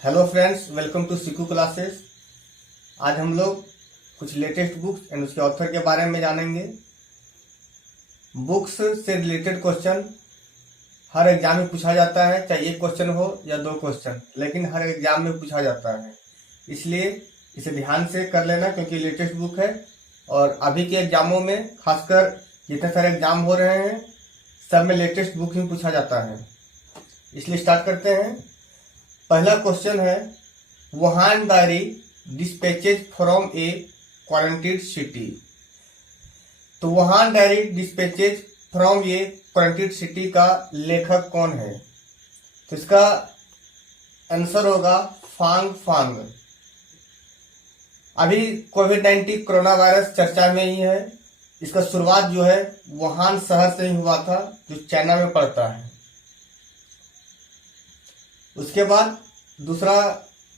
Hello friends, welcome to सीकू classes. आज हम लोग कुछ लेटेस्ट बुक्स एंड उसके ऑथर के बारे में जानेंगे। बुक्स से रिलेटेड क्वेश्चन हर एग्जाम में पूछा जाता है, चाहे एक क्वेश्चन हो या दो क्वेश्चन, लेकिन हर एग्जाम में पूछा जाता है। इसलिए इसे ध्यान से कर लेना क्योंकि लेटेस्ट बुक है और अभी के एग्जामों में खासकर जितने सारे एग्जाम हो रहे हैं सब में लेटेस्ट बुक ही पूछा जाता है। इसलिए स्टार्ट करते हैं। पहला क्वेश्चन है, Wuhan diary dispatches from a quarantine city. तो Wuhan diary dispatches from a quarantine city का लेखक कौन है? तो इसका आंसर होगा फांग फांग। अभी कोविड-19 कोरोना वायरस चर्चा में ही है। इसका शुरुआत जो है वुहान शहर से ही हुआ था जो चाइना में पड़ता है। उसके बाद दूसरा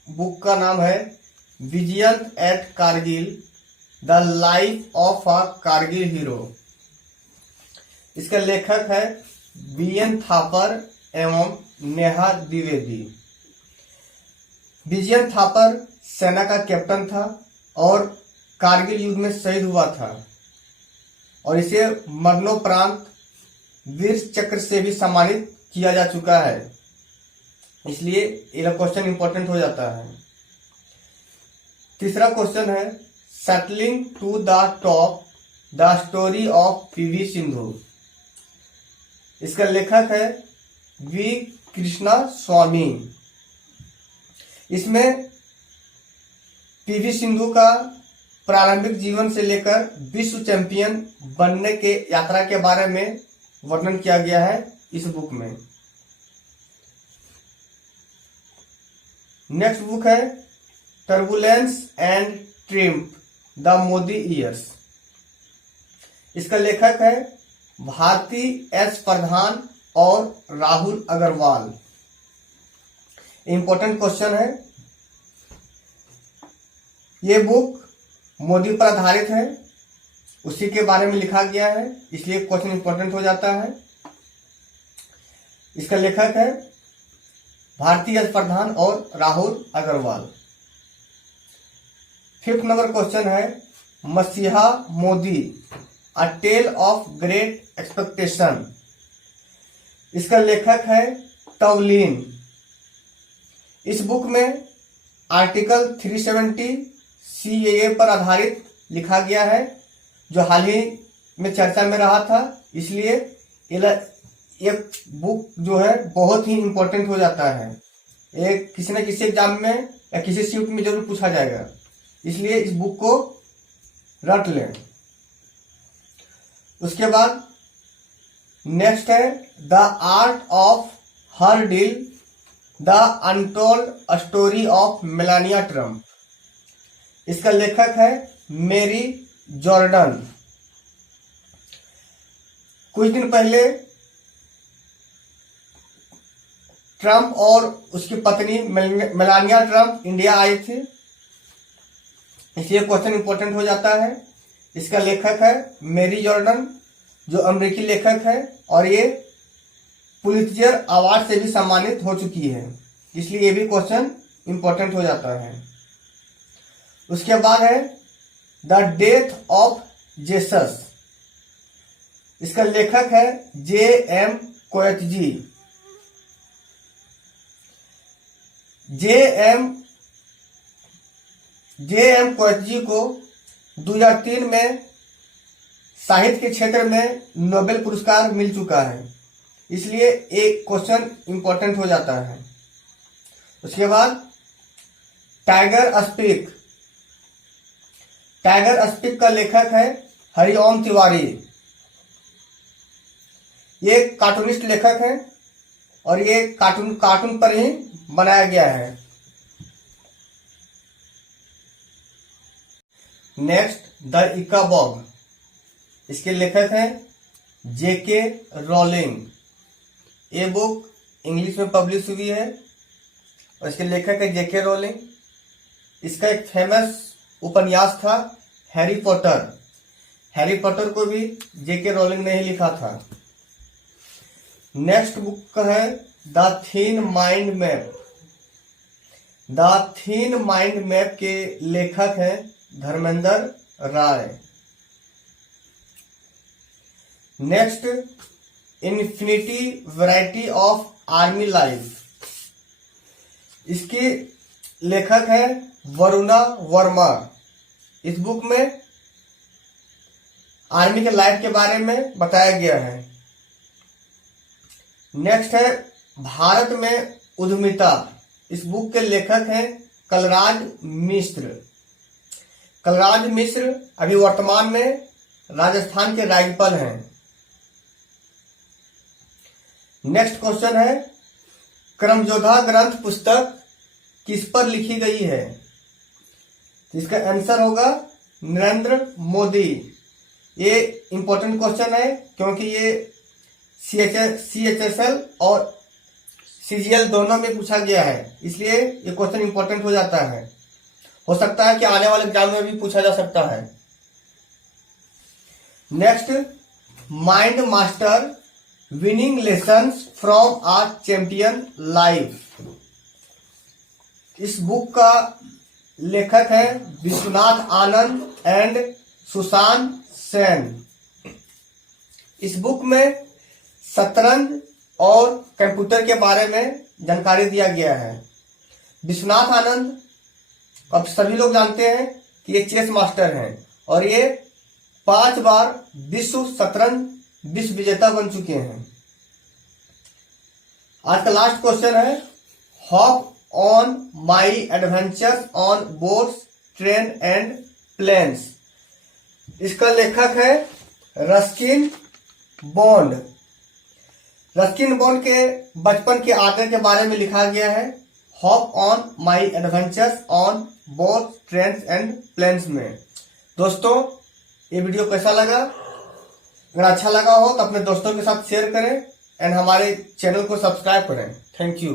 बुक का नाम है Vijyant at Kargil, the life of a Kargil hero. इसका लेखक है बीएन थापर एवं नेहा द्विवेदी। विजयन थापर सेना का कैप्टन था और कारगिल युद्ध में शहीद हुआ था और इसे मरणोपरांत वीर चक्र से भी सम्मानित किया जा चुका है। इसलिए यह क्वेश्चन इंपॉर्टेंट हो जाता है। तीसरा क्वेश्चन है, settling to the top, the story of PV Sindhu. इसका लेखक है वी कृष्णा स्वामी। इसमें पीवी सिंधु का प्रारंभिक जीवन से लेकर विश्व चैंपियन बनने के यात्रा के बारे में वर्णन किया गया है इस बुक में। नेक्स्ट बुक है turbulence and triumph, the Modi years. इसका लेखक है भारती एस प्रधान और राहुल अग्रवाल। इंपॉर्टेंट क्वेश्चन है। ये बुक मोदी पर आधारित है, उसी के बारे में लिखा गया है, इसलिए क्वेश्चन इंपॉर्टेंट हो जाता है। इसका लेखक है भारती एस प्रधान और Rahul Agarwal. Fifth number question है, Masiha Modi, a tale of great expectation. इसका लेखक है तवलीन। इस बुक में आर्टिकल 370 CAA पर आधारित लिखा गया है जो हाल ही में चर्चा में रहा था। इसलिए ये बुक जो है बहुत ही इंपॉर्टेंट हो जाता है। एक किसी न किसी एग्जाम में या किसी शिफ्ट में जरूर पूछा जाएगा, इसलिए इस बुक को रट लें। उसके बाद नेक्स्ट है the art of her deal, the untold story of Melania Trump. इसका लेखक है मेरी जॉर्डन। कुछ दिन पहले ट्रम्प और उसकी पत्नी मेलानिया ट्रम्प इंडिया आए थे, इसलिए क्वेश्चन इंपॉर्टेंट हो जाता है। इसका लेखक है मेरी जॉर्डन जो अमेरिकी लेखक है और ये पुलित्जर अवार्ड से भी सम्मानित हो चुकी है, इसलिए ये भी क्वेश्चन इंपॉर्टेंट हो जाता है। उसके बाद है द डेथ ऑफ जेसस। इसका लेखक है JM कोएत्जी। JM कोएत्जी को 2003 में साहित्य के क्षेत्र में नोबेल पुरस्कार मिल चुका है, इसलिए एक क्वेश्चन इंपॉर्टेंट हो जाता है। उसके बाद टाइगर स्पीक। टाइगर स्पीक का लेखक है हरिओम तिवारी। ये कार्टूनिस्ट लेखक है और ये कार्टून पर ही बनाया गया है। Next the Ickabog. इसके लेखक हैं JK रॉलिंग। ये बुक इंग्लिश में पब्लिश हुई है और इसके लेखक है JK रॉलिंग। इसका एक फेमस उपन्यास था हैरी पॉटर। हैरी पॉटर को भी JK रॉलिंग ने ही लिखा था। नेक्स्ट बुक है the thin mind map. The thin mind map के लेखक हैं Dharmendra Rai. Next, infinity variety of army life, इसके लेखक है वरुणा वर्मा। इस बुक में आर्मी के लाइफ के बारे में बताया गया है। नेक्स्ट है भारत में उद्यमिता, इस बुक के लेखक हैं कलराज मिश्र। कलराज मिश्र अभी वर्तमान में राजस्थान के राज्यपाल हैं। नेक्स्ट क्वेश्चन है कर्मयोद्धा ग्रंथ पुस्तक किस पर लिखी गई है? इसका आंसर होगा नरेंद्र मोदी। ये इंपॉर्टेंट क्वेश्चन है क्योंकि ये CHSL और CGL दोनों में पूछा गया है, इसलिए ये क्वेश्चन इंपॉर्टेंट हो जाता है। हो सकता है कि आने वाले एग्जाम में भी पूछा जा सकता है। Next, mind master winning lessons from a champion life, इस बुक का लेखक है विश्वनाथ आनंद एंड सुशांत सेन। इस बुक में शतरंज और कंप्यूटर के बारे में जानकारी दिया गया है। विश्वनाथ आनंद अब सभी लोग जानते हैं कि ये चेस मास्टर हैं और ये 5 बार विश्व शतरंज विश्व विजेता बन चुके हैं। आज का लास्ट क्वेश्चन है hop on my adventures on boats train and planes, इसका लेखक है रस्किन बॉन्ड। रस्किन बॉन्ड के बचपन के आदर के बारे में लिखा गया है hop on my adventures on boats train and planes में। दोस्तों, ये वीडियो कैसा लगा? अगर अच्छा लगा हो तो अपने दोस्तों के साथ शेयर करें एंड हमारे चैनल को सब्सक्राइब करें। Thank you.